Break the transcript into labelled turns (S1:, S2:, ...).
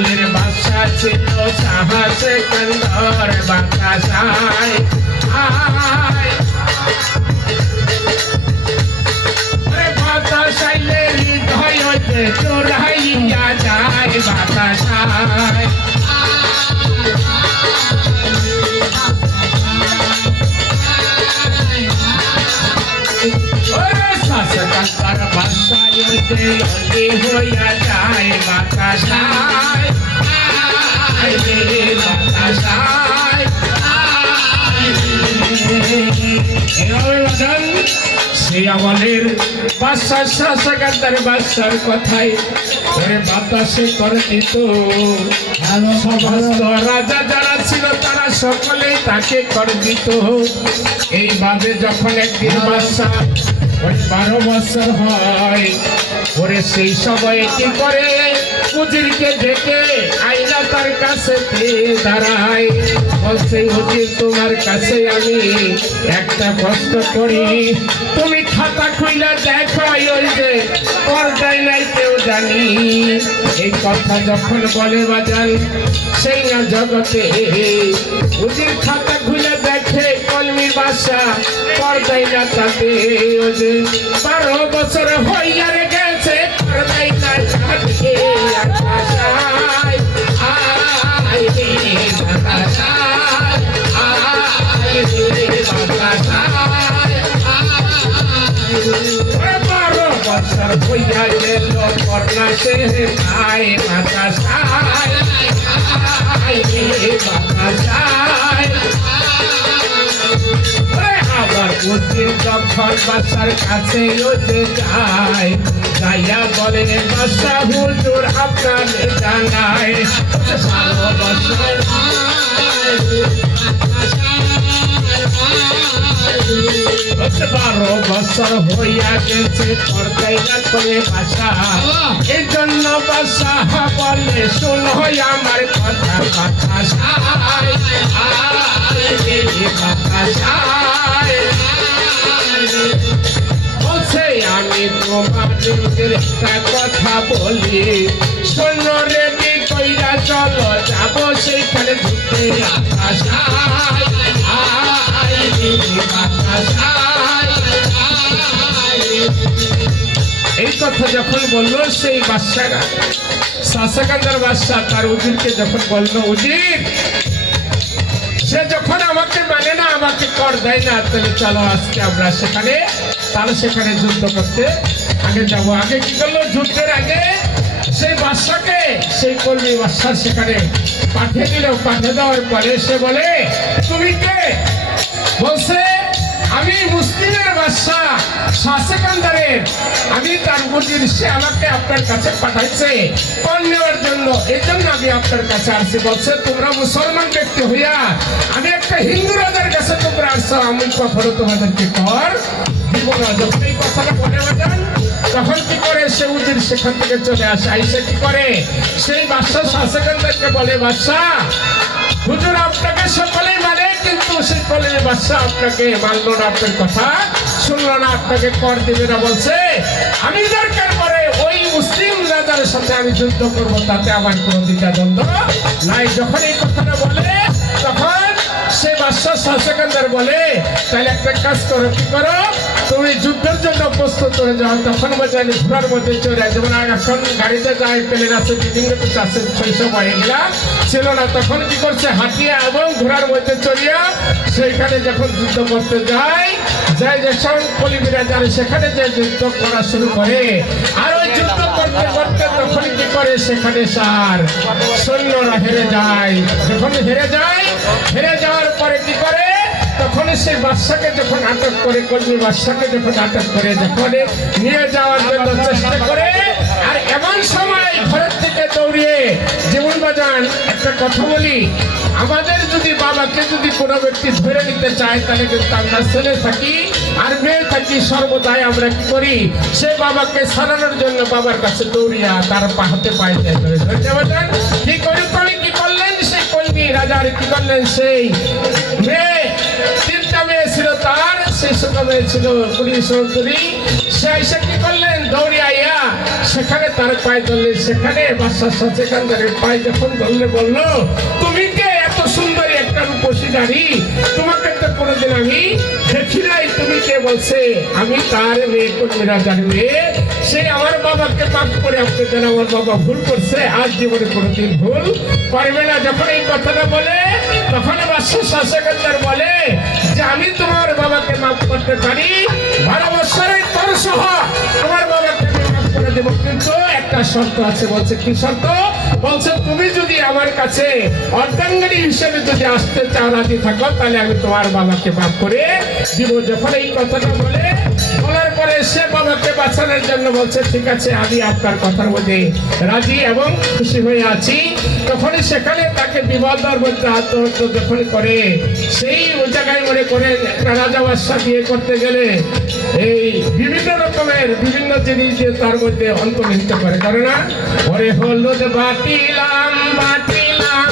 S1: রাজা ছিল সাহসে কন্দর বাতাসায় বাতাসাইলে হৃদয় চোরাইয়া যায় বাতাসায় হইতে অলি হইয়া যায় বাতাসায় বাতাসায় সেই আমলের বাদশাহ শাসকান্তার বাদশার কথাই ওরে বাতাসে করে দিত সমস্ত রাজা যারা ছিল তারা সকলেই তাকে করে দিত এইভাবে যখন একদিন বাদশাহ বারো বছর হয়। ওরে সেই সময় কি করে? কুজিরকে ডেকে আইনা তার কাছে পেয়ে দাঁড়ায় বলছে উজির তোমার কাছে আমি একটা প্রশ্ন করি তুমি খাতা খুইলা দেখো ওই যে পর্দায় নাই কেউ জানি। এই কথা যখন বলে বাজান, সেই না জগতে। উজির খাতা খুলে দেখে কলমি বাসা, পর্দায় না তাতে। বারো বছর হইয়া রে বছর হইয়া গেল কর্ণা সে আয় বাতাসায় আয় রে আবার বুদ্ধি যখন বাসার কাছে যায় যাইয়া বলে বাসা হুজুর আপনার জানায় ভালোবাসার হচ্ছে বারো বছর হইয়া গেছে পর্দাই না করে বাসা এই জন্য বাসা বলে শুনো আমার কথা আমি তোমাদের একটা কথা বলি। শোন রেডি কইরা চলো যাব সেইখানে ঘুরতে। রে আকাশায় এই কথা যখন বলল সেই বাচ্চারা শাসকান্দার বাচ্চা তার উজিরকে যখন বলল, উজির, সে যখন আমাকে মানে না, আমাকে কর, দেয় না, তাহলে চলো আজকে আমরা সেখানে, তাহলে সেখানে যুদ্ধ করতে আগে যাব। আগে কি করল? যুদ্ধের আগে সেই বাদশাকে, সেই কর্মী বাদশা সেখানে পাঠিয়ে দিল, পাঠিয়ে দেওয়ার পরে সে বলে, তুমি কে? বলছে মুসলিমের বাদশা শাসকান্দারের আমি তার বুঝির সে আমাকে আপনার কাছে পাঠাইছে কর নেওয়ার জন্য। এই জন্য আমি আপনার কাছে আসছি। বলছে, তোমরা মুসলমান ব্যক্তি হইয়া আমি একটা হিন্দু রাজার কাছে তোমরা আসছো। আমি কখনো তোমাদেরকে কর দিব না। যখন এই কথাটা বলে বাজান তখন কি করে সে উজির সেখান থেকে চলে আসে? আইসে কি করে? সেই বাদশা শাসকান্দারকে বলে, বাদশা, হুজুর আপনাকে সকলেই মানে কিন্তু সে কলের বাচ্চা আপনাকে মানলো না আপনার কথা, শুনলো না, আপনাকে কর দেবে না, বলছে, আমি দরকার পরে ওই মুসলিম রাজার সাথে আমি যুদ্ধ করব, তাতে আমার কোনো দ্বিধা দ্বন্দ্ব নাই। যখন এই কথাটা বলে, তখন সে বাচ্চা শাসকান্দার বলে, তাহলে একটা কাজ করো, কি করো? তুমি যুদ্ধের জন্য প্রস্তুত হয়ে যাও। তখন বলছে, আমি ঘোড়ার মধ্যে চলে যেমন এখন গাড়িতে যায় প্লেন আছে বিভিন্ন শৈশব হয়ে গেলা ছিল না, তখন কি করছে? হাঁটিয়া এবং ঘোড়ার মধ্যে চড়িয়া সেইখানে যখন যুদ্ধ করতে যায় যায় যখন কলিবিরা যায় সেখানে যে যুদ্ধ করা শুরু করে। আর ওই যুদ্ধ করতে করতে তখন কি করে? সেখানে সার, সৈন্যরা হেরে যায়। যখন হেরে যায়, হেরে যাওয়ার পরে কি করে? তখন সেই বাদশাকে যখন আটক করে কর্মী বাদশাকে যখন আটক করে, যখন নিয়ে যাওয়ার জন্য চেষ্টা করে, আর এমন সময় ঘরের থেকে দৌড়িয়ে, যেমন বাজান, একটা কথা বলি, আমাদের যদি বাবাকে যদি কোনো ব্যক্তি ধরে নিতে চায়, তাহলে কিন্তু আমরা ছেলে থাকি আর মেয়ে থাকি, সর্বদাই আমরা কি করি? সে বাবাকে সারানোর জন্য বাবার কাছে দৌড়িয়া তার পা হাতে পায়ে ধরে। কি করি করি কি করলেন? সেই কলমি রাজার কি করলেন? সেই মেয়ে ছিল সে এসে কি করলেন দৌড়ে আইয়া সেখানে তার পায়ে ধরলেন, সেখানে বাদশাহ পায়ে যখন ধরলে বলল, তুমি কে? এত একটা রূপসী নারী। তোমাকে তো কোনোদিন আমি দেখি নাই। তুমি কে? বলছে, আমি তার মেয়ে জানবে সে আমার বাবাকে মাফ করে আপনি যেন আমার বাবা ভুল করছে, আজ জীবনে কোনোদিন ভুল করবে না। যখন এই কথাটা বলে, তখন বাদশাহ শাসকান্দার বলে যে, আমি তোমার মাফ করতে পারি? বারো তোর সহ তোমার বাবাকে করে কিন্তু একটা শর্ত আছে, বলছে, কি শর্ত? বলছে, তুমি যদি আমার কাছে অর্ধাঙ্গনী হিসেবে যদি আসতে চাও, রাজি থাকো, তাহলে আমি তোমার বাবাকে মাফ করে দিব। যখন এই কথাটা বলে সে বাবাকে বাঁচানোর জন্য বলছে, ঠিক আছে, আমি আপনার কথার মধ্যে রাজি এবং খুশি হয়ে আছি। তখনই সেখানে তাকে বিবাদের মধ্যে আত্মহত্যা যখন করে, সেই জায়গায় মনে করে একটা রাজা বাদশাহ বিয়ে করতে গেলে এই বিভিন্ন রকমের বিভিন্ন জিনিস দিয়ে তার মধ্যে অন্তর্নিহিত করে। করে না ওরে হলুদ বাটিলাম বাটিলাম